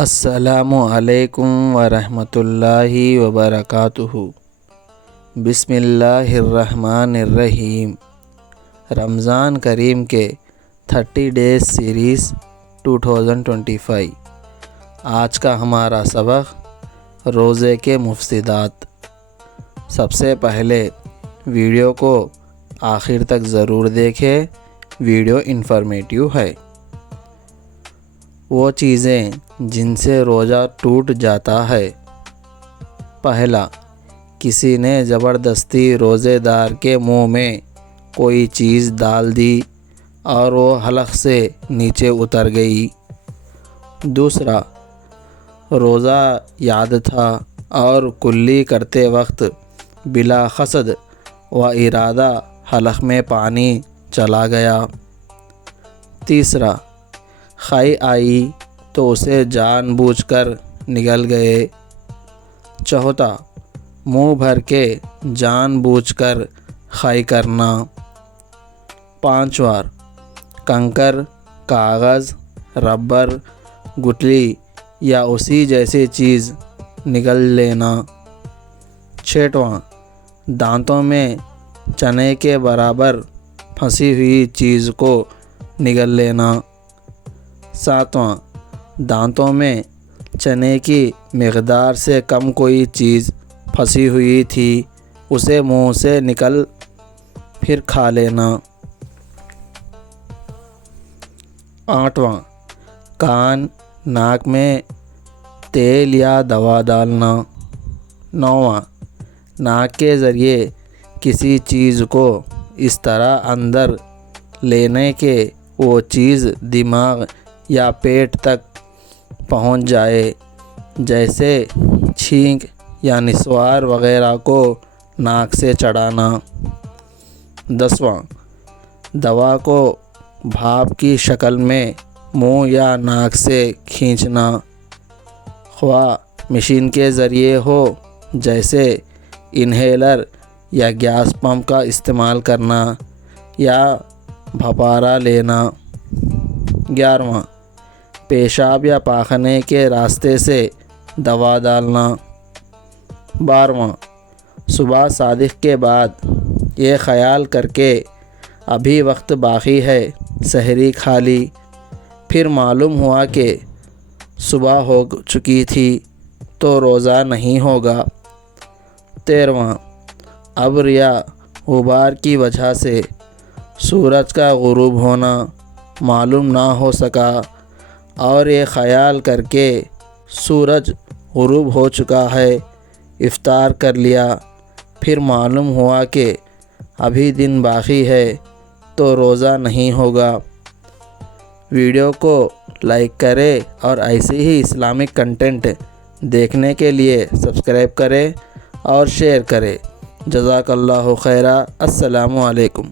السلام علیکم ورحمۃ اللہ وبرکاتہ۔ بسم اللہ الرحمن الرحیم۔ رمضان کریم کے 30 ڈیز سیریز 2025۔ آج کا ہمارا سبق روزے کے مفسدات۔ سب سے پہلے ویڈیو کو آخر تک ضرور دیکھیں، ویڈیو انفارمیٹیو ہے۔ وہ چیزیں جن سے روزہ ٹوٹ جاتا ہے۔ پہلا، کسی نے زبردستی روزے دار کے منہ میں کوئی چیز ڈال دی اور وہ حلق سے نیچے اتر گئی۔ دوسرا، روزہ یاد تھا اور کلی کرتے وقت بلا قصد و ارادہ حلق میں پانی چلا گیا۔ تیسرا، خائی آئی تو اسے جان بوجھ کر نگل گئے۔ چوتھا، منہ بھر کے جان بوجھ کر خائی کرنا۔ پانچواں، کنکر، کاغذ، ربر، گٹلی یا اسی جیسی چیز نگل لینا۔ چھٹواں، دانتوں میں چنے کے برابر پھنسی ہوئی چیز کو نگل لینا۔ ساتواں، دانتوں میں چنے کی مقدار سے کم کوئی چیز پھنسی ہوئی تھی، اسے منہ سے نکل پھر کھا لینا۔ آٹھواں، کان، ناک میں تیل یا دوا ڈالنا۔ نوواں، ناک کے ذریعے کسی چیز کو اس طرح اندر لینے کہ وہ چیز دماغ یا پیٹ تک پہنچ جائے، جیسے چھینک یا نسوار وغیرہ کو ناک سے چڑھانا۔ 10واں، دوا کو بھاپ کی شکل میں منہ یا ناک سے کھینچنا، خواہ مشین کے ذریعے ہو جیسے انہیلر یا گیس پمپ کا استعمال کرنا یا بھپارا لینا۔ 11واں، پیشاب یا پاخانے کے راستے سے دوا ڈالنا۔ 12واں، صبح صادق کے بعد یہ خیال کر کے ابھی وقت باقی ہے سحری کھا لی، پھر معلوم ہوا کہ صبح ہو چکی تھی تو روزہ نہیں ہوگا۔ 13واں، ابر یا غبار کی وجہ سے سورج کا غروب ہونا معلوم نہ ہو سکا اور یہ خیال کر کے سورج غروب ہو چکا ہے افطار کر لیا، پھر معلوم ہوا کہ ابھی دن باقی ہے تو روزہ نہیں ہوگا۔ ویڈیو کو لائک کریں اور ایسے ہی اسلامک کنٹینٹ دیکھنے کے لیے سبسکرائب کریں اور شیئر کریں۔ جزاک اللہ خیرا۔ السلام علیکم۔